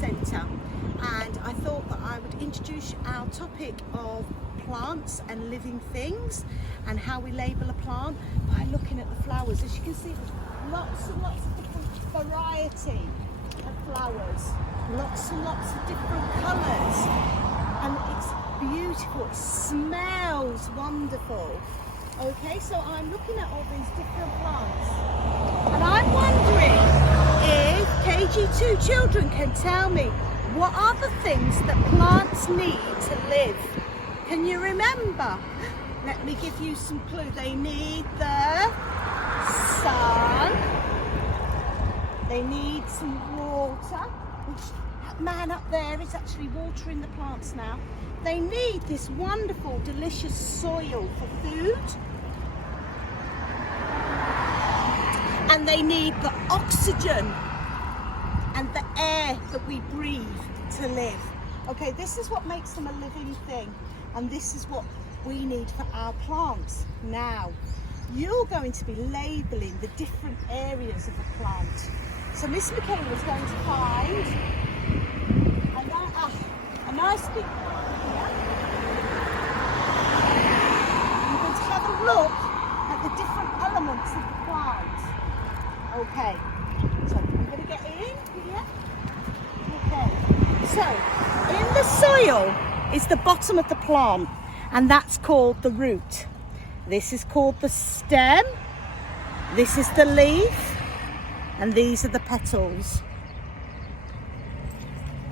Centre, and I thought that I would introduce our topic of plants and living things and how we label a plant by looking at the flowers. As you can see, there's lots and lots of different variety of flowers, lots and lots of different colours, and it's beautiful. It smells wonderful. Okay, so I'm looking at all these different plants, and I'm wondering if KG2 children can tell me what are the things that plants need to live. Can you remember? Let me give you some clue. They need the sun, they need some water, which that man up there is actually watering the plants now. They need this wonderful, delicious soil for food. And they need the oxygen and the air that we breathe to live. Okay, this is what makes them a living thing. And this is what we need for our plants. Now, you're going to be labelling the different areas of a plant. So Miss Michaela is going to find a nice big plant here. You're going to have a look at the different elements of the plant. Okay, so I'm going to get in here. Okay, so in the soil is the bottom of the plant, and that's called the root. This is called the stem. This is the leaf, and these are the petals.